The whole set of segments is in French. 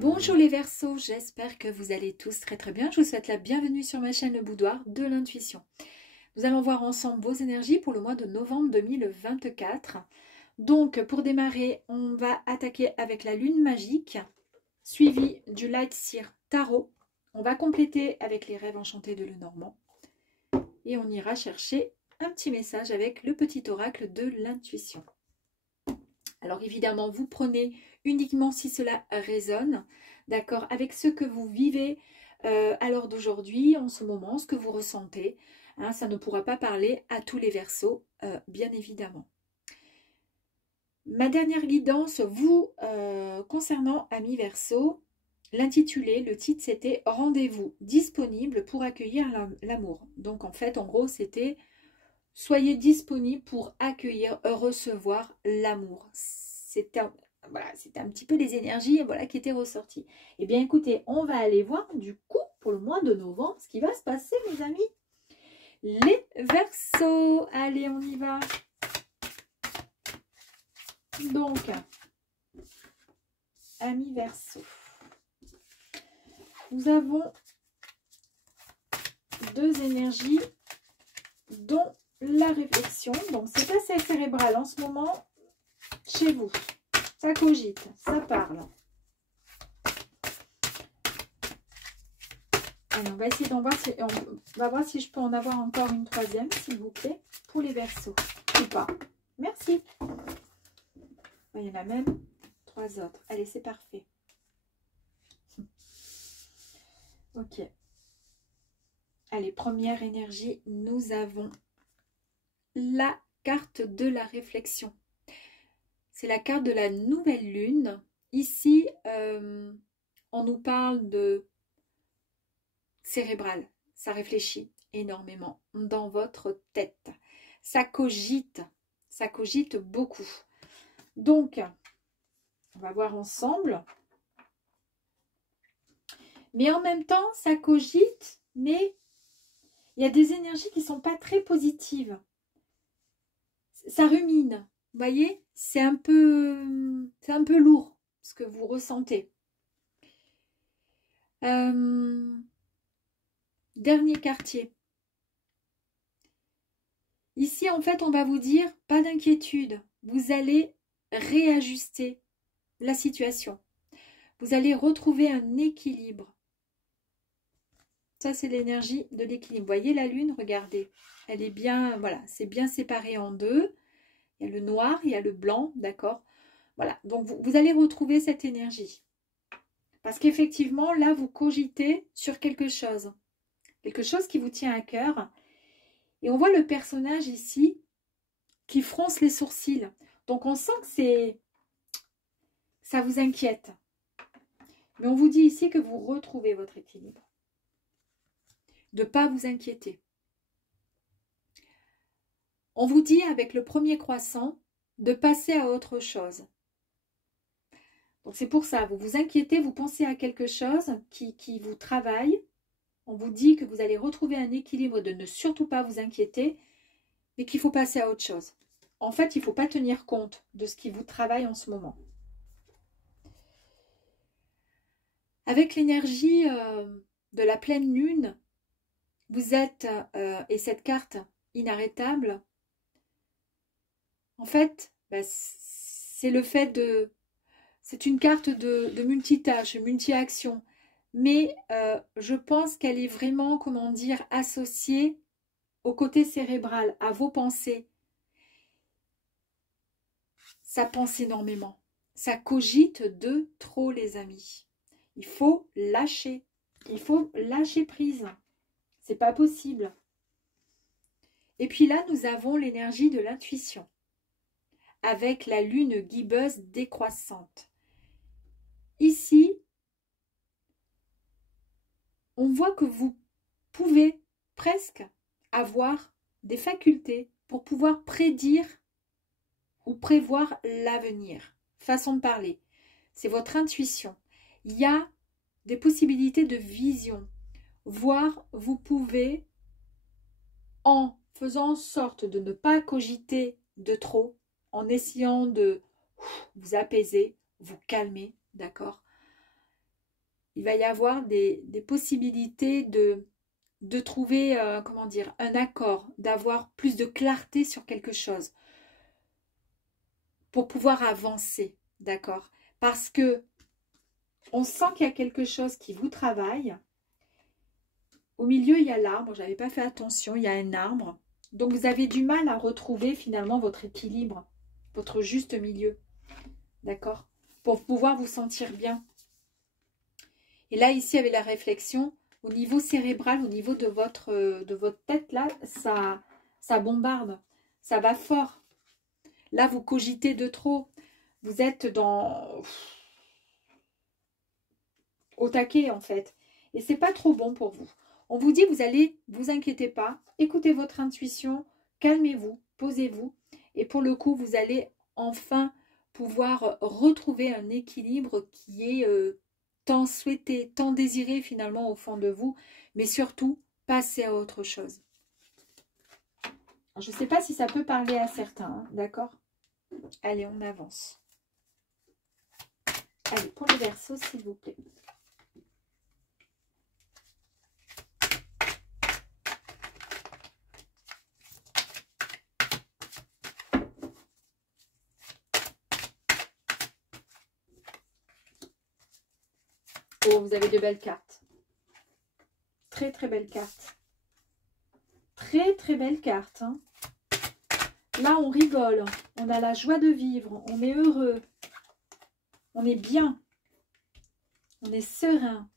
Bonjour les Verseaux, j'espère que vous allez tous très très bien. Je vous souhaite la bienvenue sur ma chaîne Le Boudoir de l'intuition. Nous allons voir ensemble vos énergies pour le mois de novembre 2024. Donc pour démarrer, on va attaquer avec la lune magique, suivi du Light Seer Tarot. On va compléter avec les rêves enchantés de Lenormand. Et on ira chercher un petit message avec le petit oracle de l'intuition. Alors évidemment, vous prenez uniquement si cela résonne, d'accord, avec ce que vous vivez à l'heure d'aujourd'hui, en ce moment, ce que vous ressentez. Hein, ça ne pourra pas parler à tous les Verseaux, bien évidemment. Ma dernière guidance, vous, concernant Amis Verseaux, l'intitulé, le titre, c'était « Rendez-vous disponible pour accueillir l'amour ». Donc en fait, en gros, c'était « Soyez disponible pour accueillir, recevoir l'amour ». C'était un petit peu les énergies qui étaient ressorties. Eh bien, écoutez, on va aller voir du coup pour le mois de novembre ce qui va se passer, mes amis. Les Verseaux, allez, on y va. Donc, Amis Verseaux, nous avons deux énergies, dont la réflexion. Donc, c'est assez cérébral en ce moment chez vous. Ça cogite, ça parle. Allez, on va essayer d'en voir si on va voir si je peux en avoir encore une troisième, s'il vous plaît, pour les Verseaux. Ou pas. Merci. Il y en a même trois autres. Allez, c'est parfait. Ok. Allez, première énergie, nous avons la carte de la réflexion. C'est la carte de la nouvelle lune. Ici, on nous parle de cérébral. Ça réfléchit énormément dans votre tête. Ça cogite beaucoup. Donc, on va voir ensemble. Mais en même temps, ça cogite, mais il y a des énergies qui ne sont pas très positives. Ça rumine. Vous voyez, c'est un peu lourd ce que vous ressentez. Dernier quartier. Ici, en fait, on va vous dire, pas d'inquiétude. Vous allez réajuster la situation. Vous allez retrouver un équilibre. Ça, c'est l'énergie de l'équilibre. Vous voyez la lune, regardez. Elle est bien, voilà, c'est bien séparé en deux. Il y a le noir, il y a le blanc, d'accord? Voilà, donc vous allez retrouver cette énergie. Parce qu'effectivement, là, vous cogitez sur quelque chose qui vous tient à cœur. Et on voit le personnage ici qui fronce les sourcils. Donc, on sent que ça vous inquiète. Mais on vous dit ici que vous retrouvez votre équilibre. De ne pas vous inquiéter. On vous dit avec le premier croissant de passer à autre chose. Donc c'est pour ça, vous vous inquiétez, vous pensez à quelque chose qui vous travaille. On vous dit que vous allez retrouver un équilibre, de ne surtout pas vous inquiéter, mais qu'il faut passer à autre chose. En fait, il ne faut pas tenir compte de ce qui vous travaille en ce moment. Avec l'énergie de la pleine lune, vous êtes, et cette carte inarrêtable, en fait, c'est le fait de... C'est une carte de multitâche, multi-action. Mais je pense qu'elle est vraiment, comment dire, associée au côté cérébral, à vos pensées. Ça pense énormément. Ça cogite de trop, les amis. Il faut lâcher. Il faut lâcher prise. C'est pas possible. Et puis là, nous avons l'énergie de l'intuition. Avec la lune guibeuse décroissante. Ici, on voit que vous pouvez presque avoir des facultés pour pouvoir prédire ou prévoir l'avenir. Façon de parler. C'est votre intuition. Il y a des possibilités de vision. Voire, vous pouvez, en faisant en sorte de ne pas cogiter de trop, en essayant de vous apaiser, vous calmer, d'accord? il va y avoir des possibilités de trouver, comment dire, un accord, d'avoir plus de clarté sur quelque chose pour pouvoir avancer, d'accord? Parce que on sent qu'il y a quelque chose qui vous travaille. Au milieu, il y a l'arbre. Je n'avais pas fait attention. Il y a un arbre. Donc, vous avez du mal à retrouver finalement votre équilibre, votre juste milieu. D'accord? Pour pouvoir vous sentir bien. Et là, ici, avec la réflexion, au niveau cérébral, au niveau de votre tête, là, ça bombarde. Ça va fort. Là, vous cogitez de trop. Vous êtes au taquet, en fait. Et c'est pas trop bon pour vous. On vous dit, vous allez, vous inquiétez pas, écoutez votre intuition, calmez-vous, posez-vous. Et pour le coup, vous allez enfin pouvoir retrouver un équilibre qui est tant souhaité, tant désiré finalement au fond de vous, mais surtout, passer à autre chose. Alors, je ne sais pas si ça peut parler à certains, hein, d'accord? Allez, on avance. Allez, pour le Verseau, s'il vous plaît. Oh, vous avez de belles cartes. Très, très belles cartes. Très, très belles cartes. Hein. Là, on rigole. On a la joie de vivre. On est heureux. On est bien. On est serein.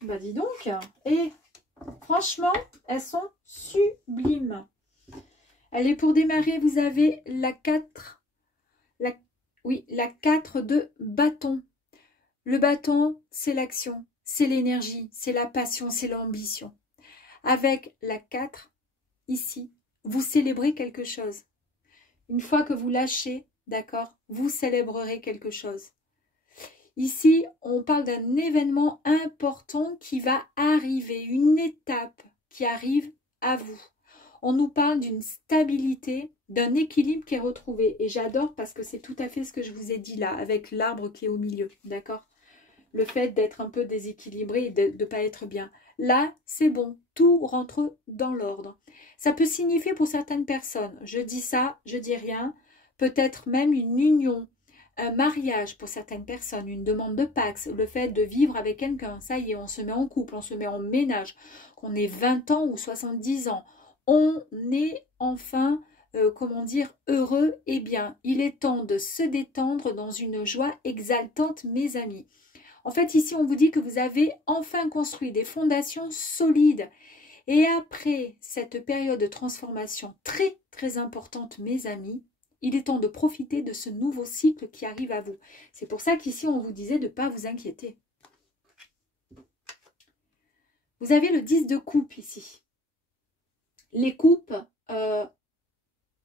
Bah, dis donc. Et franchement, elles sont sublimes. Allez, pour démarrer, vous avez la 4. La 4 de bâton. Le bâton, c'est l'action, c'est l'énergie, c'est la passion, c'est l'ambition. Avec la 4, ici, vous célébrez quelque chose. Une fois que vous lâchez, d'accord, vous célébrerez quelque chose. Ici, on parle d'un événement important qui va arriver, une étape qui arrive à vous. On nous parle d'une stabilité, d'un équilibre qui est retrouvé. Et j'adore parce que c'est tout à fait ce que je vous ai dit là, avec l'arbre qui est au milieu, d'accord? Le fait d'être un peu déséquilibré et de ne pas être bien. Là, c'est bon, tout rentre dans l'ordre. Ça peut signifier pour certaines personnes, je dis ça, je dis rien, peut-être même une union, un mariage pour certaines personnes, une demande de Pax, le fait de vivre avec quelqu'un, ça y est, on se met en couple, on se met en ménage, qu'on ait 20 ans ou 70 ans, on est enfin, comment dire, heureux et bien. Il est temps de se détendre dans une joie exaltante, mes amis. En fait, ici, on vous dit que vous avez enfin construit des fondations solides. Et après cette période de transformation très, très importante, mes amis, il est temps de profiter de ce nouveau cycle qui arrive à vous. C'est pour ça qu'ici, on vous disait de ne pas vous inquiéter. Vous avez le 10 de coupe ici. Les coupes,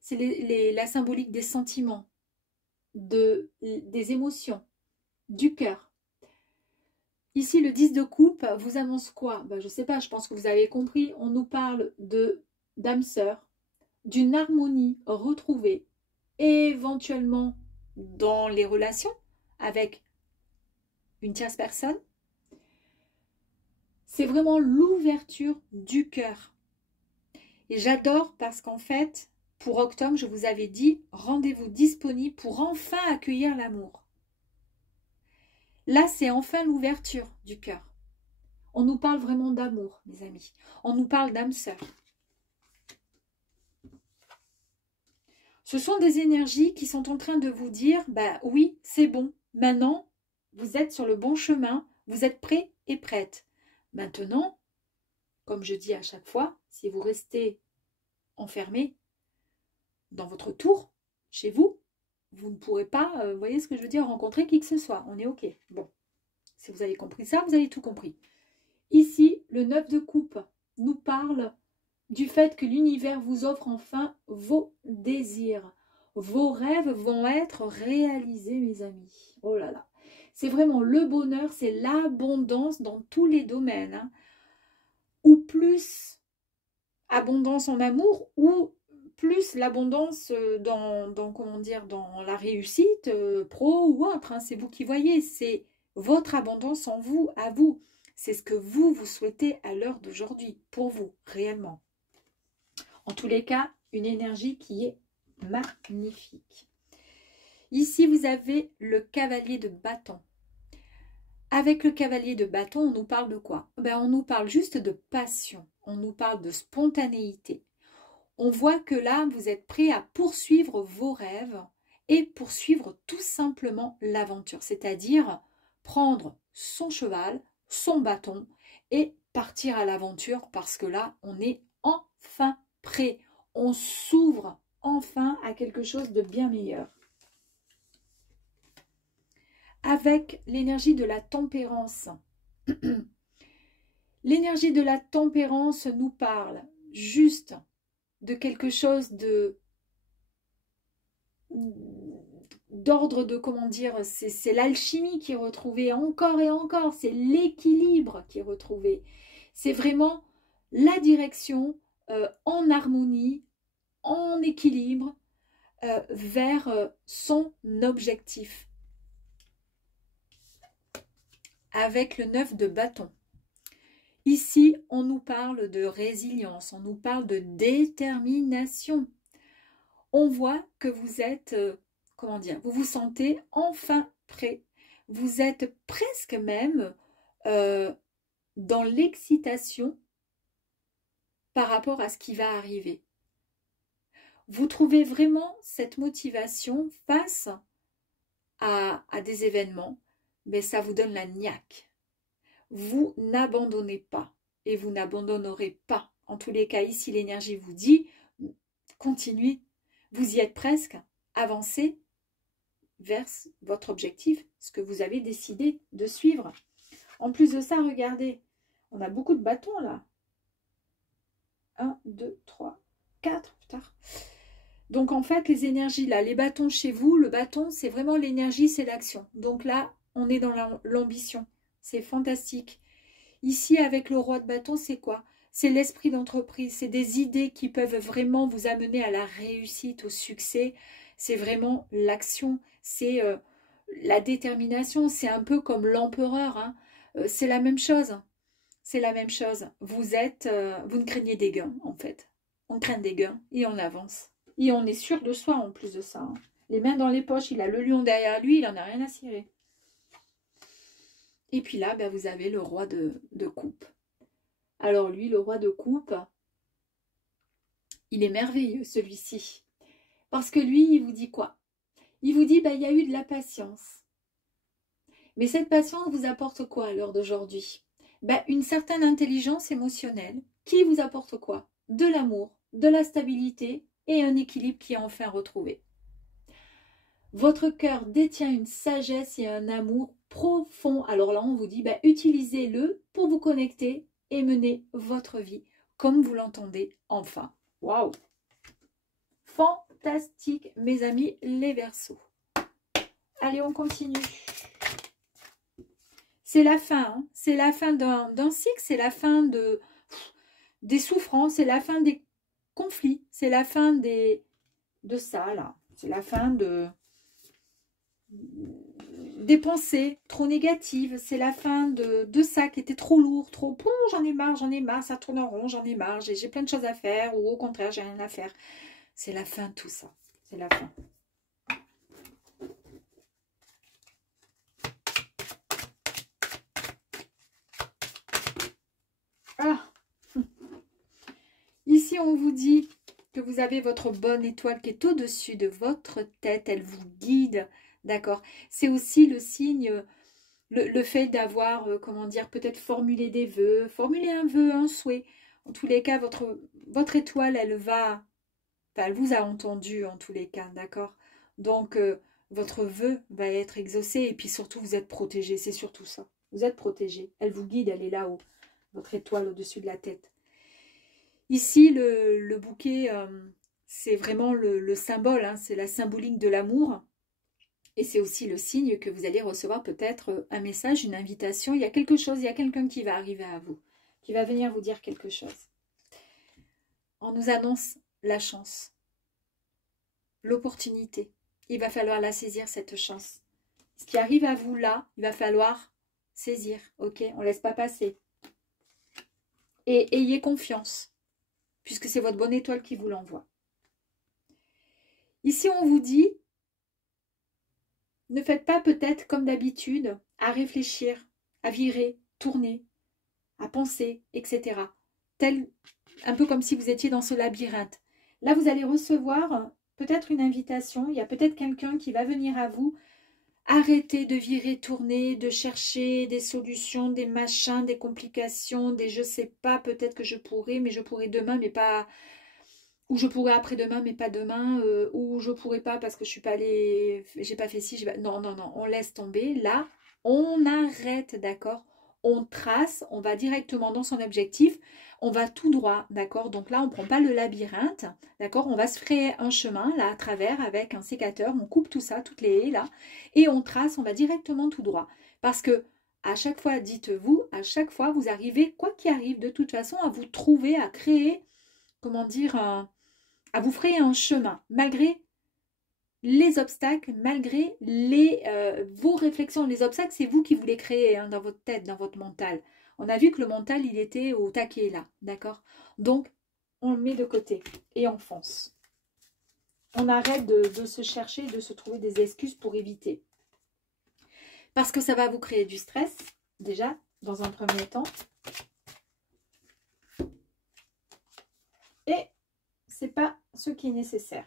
c'est la symbolique des sentiments, des émotions, du cœur. Ici, le 10 de coupe vous annonce quoi? Ben, je ne sais pas, je pense que vous avez compris. On nous parle d'âme sœur, d'une harmonie retrouvée, éventuellement dans les relations avec une tierce personne. C'est vraiment l'ouverture du cœur. Et j'adore parce qu'en fait, pour octobre, je vous avais dit, rendez-vous disponible pour enfin accueillir l'amour. Là, c'est enfin l'ouverture du cœur. On nous parle vraiment d'amour, mes amis. On nous parle d'âme sœur. Ce sont des énergies qui sont en train de vous dire, bah oui, c'est bon. Maintenant, vous êtes sur le bon chemin. Vous êtes prêts et prêtes. Maintenant, comme je dis à chaque fois, si vous restez enfermé dans votre tour, chez vous, vous ne pourrez pas, vous voyez ce que je veux dire, rencontrer qui que ce soit. On est OK. Bon, si vous avez compris ça, vous avez tout compris. Ici, le 9 de coupe nous parle du fait que l'univers vous offre enfin vos désirs. Vos rêves vont être réalisés, mes amis. Oh là là. C'est vraiment le bonheur, c'est l'abondance dans tous les domaines. Hein. Ou plus abondance en amour, ou plus l'abondance comment dire, dans la réussite pro ou autre, hein, c'est vous qui voyez, c'est votre abondance en vous, à vous. C'est ce que vous souhaitez à l'heure d'aujourd'hui, pour vous, réellement. En tous les cas, une énergie qui est magnifique. Ici, vous avez le cavalier de bâton. Avec le cavalier de bâton, on nous parle de quoi? Ben, on nous parle juste de passion, on nous parle de spontanéité. On voit que là, vous êtes prêt à poursuivre vos rêves et poursuivre tout simplement l'aventure, c'est-à-dire prendre son cheval, son bâton et partir à l'aventure parce que là, on est enfin prêt. On s'ouvre enfin à quelque chose de bien meilleur. Avec l'énergie de la tempérance. L'énergie de la tempérance nous parle juste de quelque chose d'ordre de, comment dire, c'est l'alchimie qui est retrouvée encore et encore, c'est l'équilibre qui est retrouvé. C'est vraiment la direction en harmonie, en équilibre, vers son objectif. Avec le 9 de bâton. Ici, on nous parle de résilience, on nous parle de détermination. On voit que vous êtes, comment dire, vous vous sentez enfin prêt. Vous êtes presque même dans l'excitation par rapport à ce qui va arriver. Vous trouvez vraiment cette motivation face à des événements, mais ça vous donne la niaque. Vous n'abandonnez pas et vous n'abandonnerez pas. En tous les cas, ici, l'énergie vous dit, continuez, vous y êtes presque, avancez vers votre objectif, ce que vous avez décidé de suivre. En plus de ça, regardez, on a beaucoup de bâtons là. 1, 2, 3, 4, putain. Donc en fait, les énergies là, les bâtons chez vous, le bâton, c'est vraiment l'énergie, c'est l'action. Donc là, on est dans l'ambition. C'est fantastique. Ici, avec le roi de bâton, c'est quoi? C'est l'esprit d'entreprise. C'est des idées qui peuvent vraiment vous amener à la réussite, au succès. C'est vraiment l'action. C'est la détermination. C'est un peu comme l'empereur. Hein. C'est la même chose. C'est la même chose. Vous ne craignez des gains, en fait. On craint des gains et on avance. Et on est sûr de soi, en plus de ça. Hein. Les mains dans les poches, il a le lion derrière lui, il n'en a rien à cirer. Et puis là, ben, vous avez le roi de coupe. Alors lui, le roi de coupe, il est merveilleux, celui-ci. Parce que lui, il vous dit quoi? Il vous dit, ben, il y a eu de la patience. Mais cette patience vous apporte quoi à l'heure d'aujourd'hui? Ben, une certaine intelligence émotionnelle qui vous apporte quoi? De l'amour, de la stabilité et un équilibre qui est enfin retrouvé. Votre cœur détient une sagesse et un amour profond. Alors là, on vous dit, ben, utilisez-le pour vous connecter et mener votre vie comme vous l'entendez enfin. Waouh! Fantastique, mes amis, les Verseaux. Allez, on continue. C'est la fin, hein. C'est la fin d'un cycle, c'est la fin des souffrances, c'est la fin des conflits, c'est la fin de ça, là. C'est la fin des pensées trop négatives, c'est la fin de ça qui était trop lourd, trop j'en ai marre, ça tourne en rond, j'en ai marre, j'ai plein de choses à faire, ou au contraire, j'ai rien à faire. C'est la fin de tout ça, c'est la fin. Ah. Ici, on vous dit que vous avez votre bonne étoile qui est au-dessus de votre tête, elle vous guide, d'accord? C'est aussi le signe, le fait d'avoir, comment dire, peut-être formulé des vœux, formuler un vœu, un souhait. En tous les cas, votre étoile, elle vous a entendu en tous les cas, d'accord? Donc, votre vœu va être exaucé et puis surtout, vous êtes protégé, c'est surtout ça. Vous êtes protégé, elle vous guide, elle est là-haut, votre étoile au-dessus de la tête. Ici, le bouquet, c'est vraiment le symbole, hein, c'est la symbolique de l'amour. Et c'est aussi le signe que vous allez recevoir peut-être un message, une invitation. Il y a quelque chose, il y a quelqu'un qui va arriver à vous, qui va venir vous dire quelque chose. On nous annonce la chance. l'opportunité. Il va falloir la saisir, cette chance. Ce qui arrive à vous là, il va falloir saisir. Ok, on ne laisse pas passer. Et ayez confiance, puisque c'est votre bonne étoile qui vous l'envoie. Ici, on vous dit, ne faites pas peut-être comme d'habitude, à réfléchir, à virer, tourner, à penser, etc. Un peu comme si vous étiez dans ce labyrinthe. Là, vous allez recevoir peut-être une invitation. Il y a peut-être quelqu'un qui va venir à vous. Arrêtez de virer, tourner, de chercher des solutions, des machins, des complications, des je sais pas, peut-être que je pourrais, mais je pourrais demain, mais pas... Ou je pourrais après-demain, mais pas demain. Ou je pourrais pas parce que je suis pas allée... J'ai pas fait ci, j'ai pas... Non, non, non, on laisse tomber. Là, on arrête, d'accord? On trace, on va directement dans son objectif. On va tout droit, d'accord? Donc là, on ne prend pas le labyrinthe, d'accord? On va se frayer un chemin, là, à travers, avec un sécateur. On coupe tout ça, toutes les haies, là. Et on trace, on va directement tout droit. Parce que, à chaque fois, dites-vous, à chaque fois, vous arrivez, quoi qu'il arrive, de toute façon, à vous trouver, à créer, comment dire, à vous frayer un chemin, malgré les obstacles, malgré vos réflexions. Les obstacles, c'est vous qui vous les créez hein, dans votre tête, dans votre mental. On a vu que le mental, il était au taquet là, d'accord? Donc, on le met de côté et on fonce. On arrête de se chercher, de se trouver des excuses pour éviter. Parce que ça va vous créer du stress, déjà, dans un premier temps. Et ce n'est pas ce qui est nécessaire.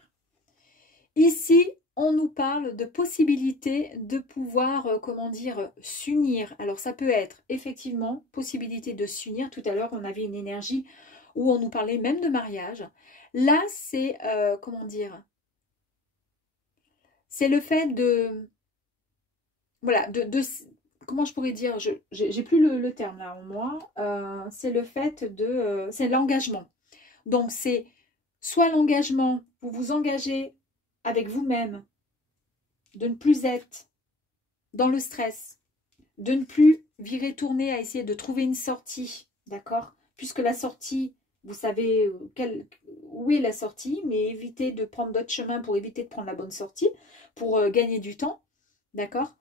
Ici, on nous parle de possibilité de pouvoir, comment dire, s'unir. Alors, ça peut être effectivement possibilité de s'unir. Tout à l'heure, on avait une énergie où on nous parlait même de mariage. Là, c'est, comment dire, c'est le fait de, voilà, comment je pourrais dire, j'ai plus le terme là en moi, c'est le fait de, c'est l'engagement. Donc, c'est soit l'engagement, vous vous engagez avec vous-même, de ne plus être dans le stress, de ne plus virer, tourner à essayer de trouver une sortie, d'accord? Puisque la sortie, vous savez où est la sortie, mais évitez de prendre d'autres chemins pour éviter de prendre la bonne sortie, pour gagner du temps, d'accord?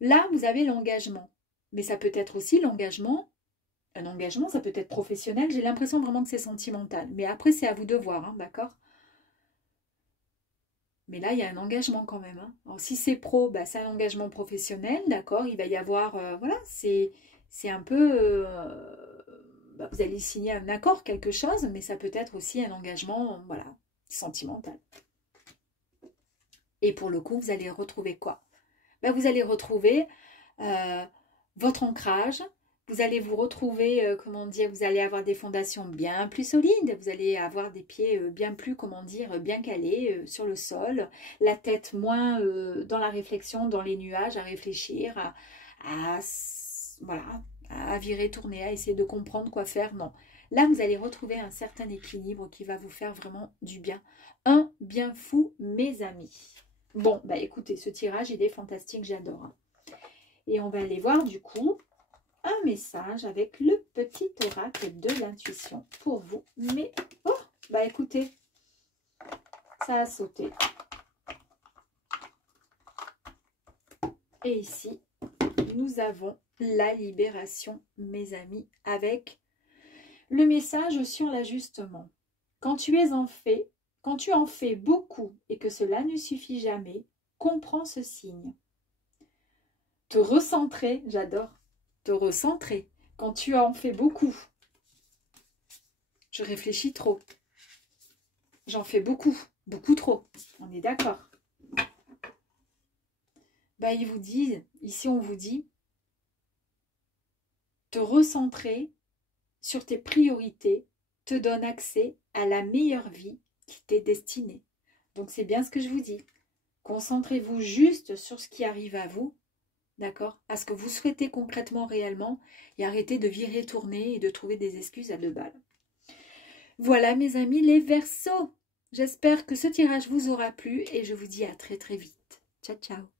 Là, vous avez l'engagement, mais ça peut être aussi l'engagement, un engagement, ça peut être professionnel, j'ai l'impression vraiment que c'est sentimental, mais après c'est à vous de voir, hein, d'accord? Mais là, il y a un engagement quand même. Hein. Alors, si c'est pro, bah, c'est un engagement professionnel, d'accord? Il va y avoir, voilà, c'est un peu, bah, vous allez signer un accord, quelque chose, mais ça peut être aussi un engagement, voilà, sentimental. Et pour le coup, vous allez retrouver quoi? Bah, vous allez retrouver votre ancrage. Vous allez vous retrouver, comment dire, vous allez avoir des fondations bien plus solides, vous allez avoir des pieds bien plus, comment dire, bien calés sur le sol, la tête moins dans la réflexion, dans les nuages, à réfléchir, voilà, à virer, tourner, à essayer de comprendre quoi faire. Non, là, vous allez retrouver un certain équilibre qui va vous faire vraiment du bien. Un bien fou, mes amis. Bon, bah écoutez, ce tirage, il est fantastique, j'adore. Hein. Et on va aller voir du coup un message avec le petit oracle de l'intuition pour vous. Mais, oh, bah écoutez, ça a sauté. Et ici, nous avons la libération, mes amis, avec le message sur l'ajustement. Quand tu en fais beaucoup et que cela ne suffit jamais, comprends ce signe. Te recentrer, j'adore. Te recentrer quand tu en fais beaucoup. Je réfléchis trop. J'en fais beaucoup, beaucoup trop. On est d'accord. Bah, ils vous disent, ici on vous dit, te recentrer sur tes priorités te donne accès à la meilleure vie qui t'est destinée. Donc c'est bien ce que je vous dis. Concentrez-vous juste sur ce qui arrive à vous. D'accord? À ce que vous souhaitez concrètement, réellement, et arrêtez de virer, tourner et de trouver des excuses à 2 balles. Voilà mes amis les Verseaux. J'espère que ce tirage vous aura plu et je vous dis à très très vite. Ciao ciao.